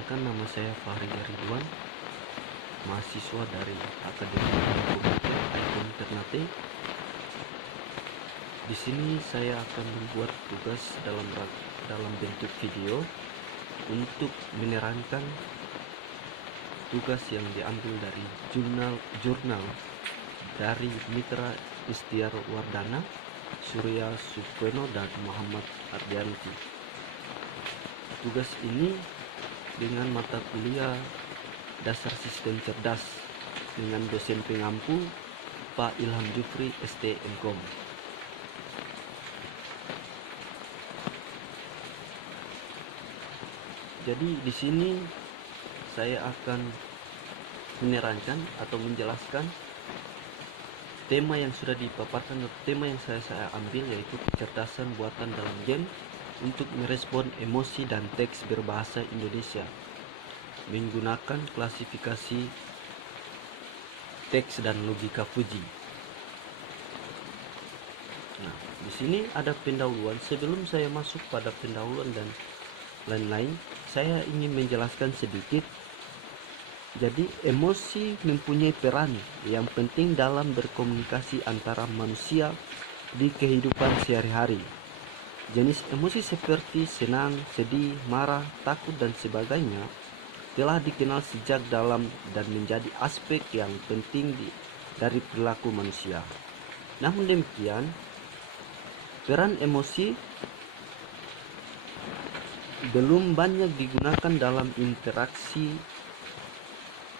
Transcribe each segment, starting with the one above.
Perkenalkan, nama saya Fahri Ridwan, mahasiswa dari Akademi Komputer Icon Ternate. Di sini saya akan membuat tugas dalam bentuk video untuk menerangkan tugas yang diambil dari jurnal dari Mitra Istiar Wardana, Surya Supreno, dan Muhammad Ardianti. Tugas ini dengan mata kuliah Dasar Sistem Cerdas dengan dosen pengampu Pak Ilham Jufri ST.M.Com. Jadi di sini saya akan menerangkan atau menjelaskan tema yang sudah dipaparkan, tema yang saya ambil, yaitu kecerdasan buatan dalam game untuk merespon emosi dan teks berbahasa Indonesia menggunakan klasifikasi teks dan logika Fuji. Nah, di sini ada pendahuluan. Sebelum saya masuk pada pendahuluan dan lain-lain, saya ingin menjelaskan sedikit. Jadi, emosi mempunyai peran yang penting dalam berkomunikasi antara manusia di kehidupan sehari-hari. Jenis emosi seperti senang, sedih, marah, takut, dan sebagainya telah dikenal sejak dalam dan menjadi aspek yang penting dari perilaku manusia. Namun demikian, peran emosi belum banyak digunakan dalam interaksi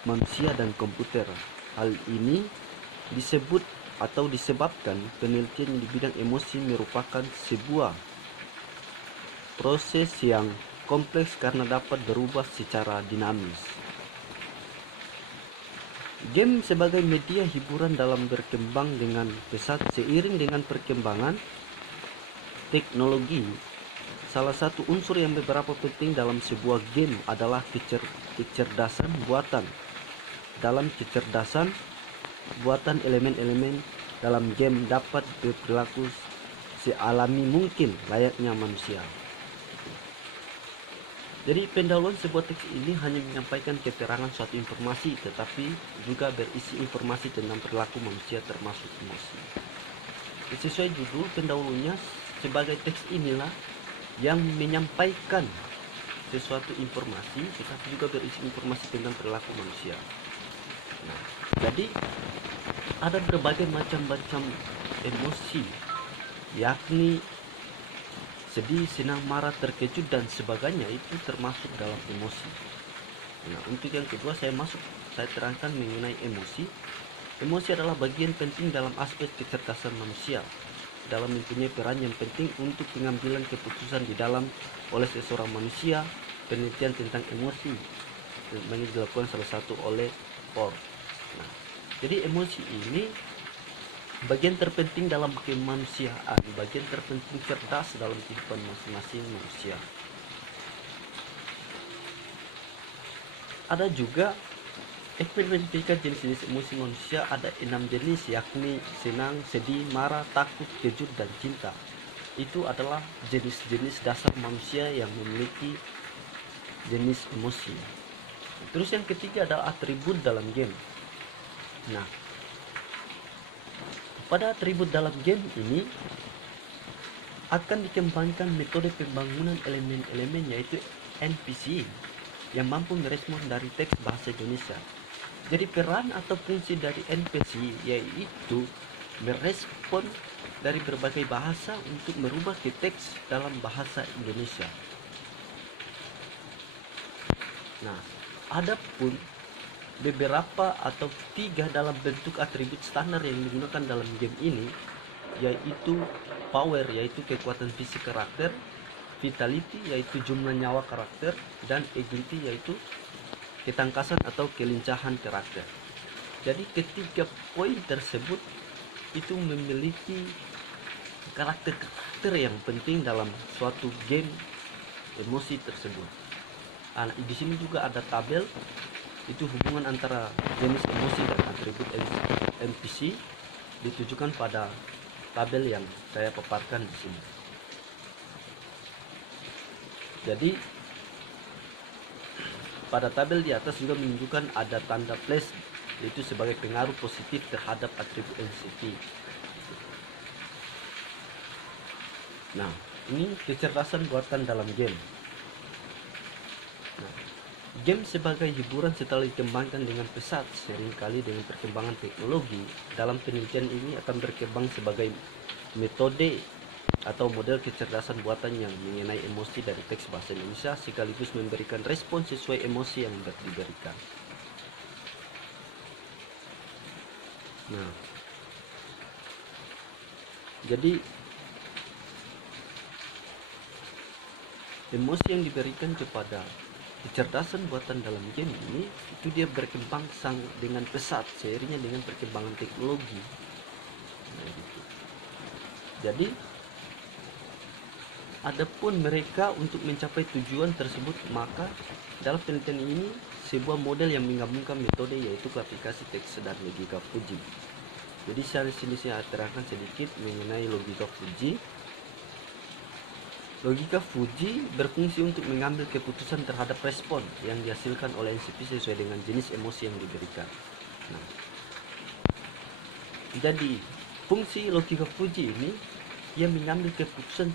manusia dan komputer. Hal ini disebabkan penelitian di bidang emosi merupakan sebuah proses yang kompleks karena dapat berubah secara dinamis. Game sebagai media hiburan dalam berkembang dengan pesat seiring dengan perkembangan teknologi. Salah satu unsur yang beberapa penting dalam sebuah game adalah kecerdasan buatan. Dalam kecerdasan buatan, elemen-elemen dalam game dapat berperilaku sealami mungkin layaknya manusia. Jadi pendahuluan sebuah teks ini hanya menyampaikan keterangan suatu informasi, tetapi juga berisi informasi tentang perilaku manusia termasuk emosi. Sesuai judul pendahulunya, sebagai teks inilah yang menyampaikan sesuatu informasi, tetapi juga berisi informasi tentang perilaku manusia. Nah, jadi ada berbagai macam emosi, yakni sedih, senang, marah, terkejut, dan sebagainya, itu termasuk dalam emosi. Nah, untuk yang kedua saya terangkan mengenai emosi. Emosi adalah bagian penting dalam aspek kecerdasan manusia, dalam mempunyai peran yang penting untuk pengambilan keputusan di dalam oleh seseorang manusia. Penelitian tentang emosi banyak dilakukan salah satu oleh Ford. Nah, jadi emosi ini bagian terpenting dalam kemanusiaan, bagian terpenting cerdas dalam kehidupan masing-masing manusia. Ada juga eksperimentasikan jenis-jenis emosi manusia. Ada 6 jenis, yakni senang, sedih, marah, takut, kejut, dan cinta. Itu adalah jenis-jenis dasar manusia yang memiliki jenis emosi. Terus yang ketiga adalah atribut dalam game. Nah, pada atribut dalam game ini akan dikembangkan metode pembangunan elemen-elemen, yaitu NPC, yang mampu merespon dari teks bahasa Indonesia. Jadi peran atau fungsi dari NPC yaitu merespon dari berbagai bahasa untuk merubah ke teks dalam bahasa Indonesia. Nah, adapun beberapa atau 3 dalam bentuk atribut standar yang digunakan dalam game ini, yaitu power, yaitu kekuatan fisik karakter, vitality, yaitu jumlah nyawa karakter, dan agility, yaitu ketangkasan atau kelincahan karakter. Jadi ketiga poin tersebut itu memiliki karakter-karakter yang penting dalam suatu game emosi tersebut. Nah, di sini juga ada tabel, itu hubungan antara jenis emosi dan atribut NPC ditujukan pada tabel yang saya paparkan di sini. Jadi pada tabel di atas juga menunjukkan ada tanda plus, yaitu sebagai pengaruh positif terhadap atribut NCP. Nah, ini kecerdasan buatan dalam game. Nah, game sebagai hiburan setelah dikembangkan dengan pesat, seringkali dengan perkembangan teknologi, dalam penelitian ini akan berkembang sebagai metode atau model kecerdasan buatan yang mengenai emosi dari teks bahasa Indonesia sekaligus memberikan respon sesuai emosi yang diberikan. Nah, jadi emosi yang diberikan kepada kecerdasan buatan dalam game ini itu dia berkembang dengan pesat seiringnya dengan perkembangan teknologi. Nah, gitu. Jadi adapun mereka untuk mencapai tujuan tersebut, maka dalam penelitian ini sebuah model yang menggabungkan metode yaitu klasifikasi teks dan logika Fujii. Jadi sini saya terangkan sedikit mengenai logika Fujii. Logika Fujii berfungsi untuk mengambil keputusan terhadap respon yang dihasilkan oleh NCP sesuai dengan jenis emosi yang diberikan. Nah, jadi fungsi logika Fujii ini ia mengambil keputusan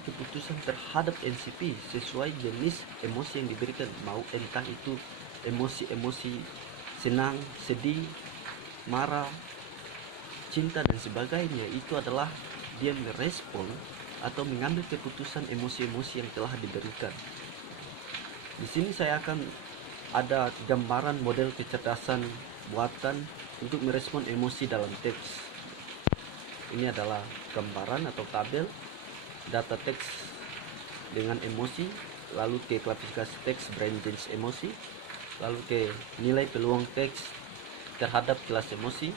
terhadap NCP sesuai jenis emosi yang diberikan, mau entah itu emosi-emosi senang, sedih, marah, cinta dan sebagainya. Itu adalah dia merespon atau mengambil keputusan emosi-emosi yang telah diberikan. Di sini saya akan ada gambaran model kecerdasan buatan untuk merespon emosi dalam teks. Ini adalah gambaran atau tabel data teks dengan emosi, lalu ke klasifikasi teks brain range emosi, lalu ke nilai peluang teks terhadap kelas emosi,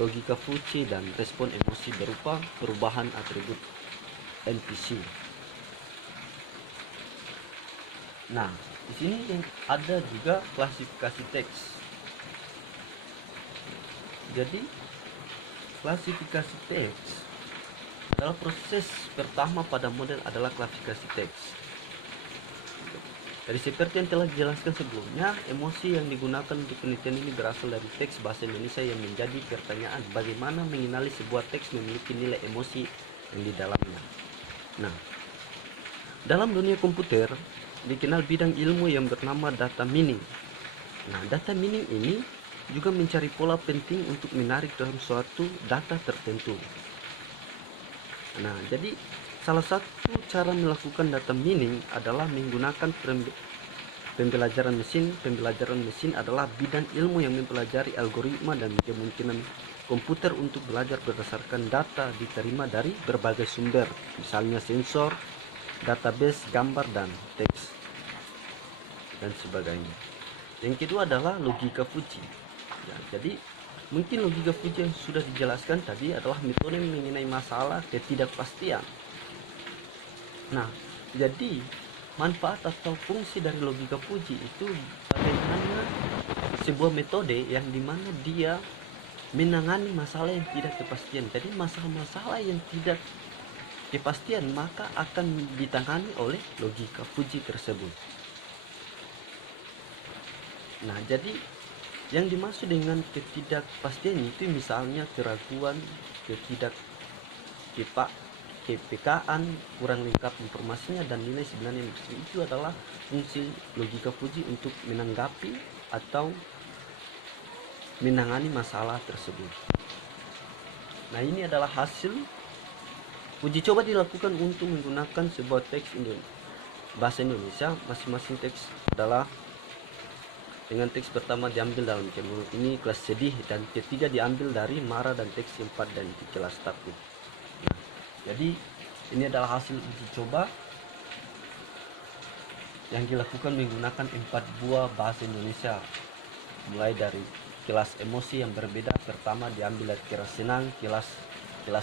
logika Fujii, dan respon emosi berupa perubahan atribut NPC. Nah, di sini ada juga klasifikasi teks. Jadi klasifikasi teks adalah proses pertama pada model adalah klasifikasi teks. Jadi seperti yang telah dijelaskan sebelumnya, emosi yang digunakan untuk penelitian ini berasal dari teks bahasa Indonesia yang menjadi pertanyaan bagaimana mengenali sebuah teks memiliki nilai emosi yang di dalamnya. Nah, dalam dunia komputer dikenal bidang ilmu yang bernama data mining. Nah, data mining ini juga mencari pola penting untuk menarik dalam suatu data tertentu. Nah, jadi salah satu cara melakukan data mining adalah menggunakan pembelajaran mesin. Pembelajaran mesin adalah bidang ilmu yang mempelajari algoritma dan kemungkinan komputer untuk belajar berdasarkan data diterima dari berbagai sumber, misalnya sensor, database, gambar, dan teks, dan sebagainya. Yang kedua adalah logika Fujii. Ya, jadi mungkin logika Fujii yang sudah dijelaskan tadi adalah metode mengenai masalah ketidakpastian. Nah, jadi manfaat atau fungsi dari logika Fujii itu bagaimana sebuah metode yang dimana dia menangani masalah yang tidak kepastian. Jadi masalah-masalah yang tidak kepastian maka akan ditangani oleh logika Fujii tersebut. Nah, jadi yang dimaksud dengan ketidakpastian itu misalnya keraguan, kepekaan, kurang lengkap informasinya, dan nilai sebenarnya itu adalah fungsi logika Fujii untuk menanggapi atau menangani masalah tersebut. Nah, ini adalah hasil uji coba dilakukan untuk menggunakan sebuah teks bahasa Indonesia. Masing-masing teks adalah dengan teks pertama diambil dalam ini kelas sedih, dan ketiga diambil dari marah, dan teks keempat dan kelas takut. Nah, jadi ini adalah hasil uji coba yang dilakukan menggunakan 4 buah bahasa Indonesia, mulai dari kelas emosi yang berbeda. Pertama diambil dari kelas senang, kelas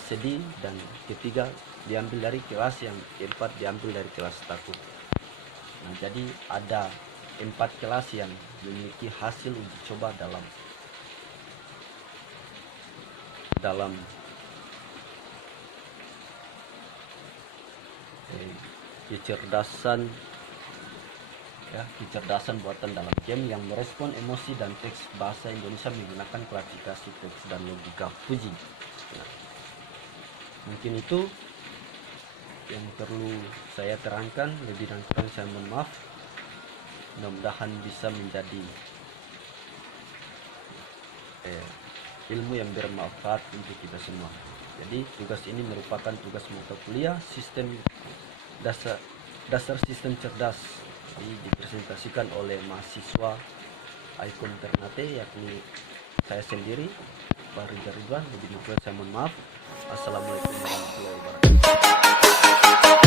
sedih, dan ketiga diambil dari kelas yang keempat diambil dari kelas takut. Nah, jadi ada 4 kelas yang memiliki hasil uji coba dalam kecerdasan ya, kecerdasan buatan dalam game yang merespon emosi dan teks bahasa Indonesia menggunakan klasifikasi teks dan logika Fuji. Nah, mungkin itu yang perlu saya terangkan. Lebih dan kurang saya mohon maaf. Mudah-mudahan bisa menjadi ilmu yang bermanfaat untuk kita semua. Jadi tugas ini merupakan tugas mata kuliah sistem dasar sistem cerdas. Jadi dipresentasikan oleh mahasiswa Icon Ternate, yakni saya sendiri, Bahri Ridwan. Lebih kurang saya mohon maaf. Assalamualaikum warahmatullahi wabarakatuh.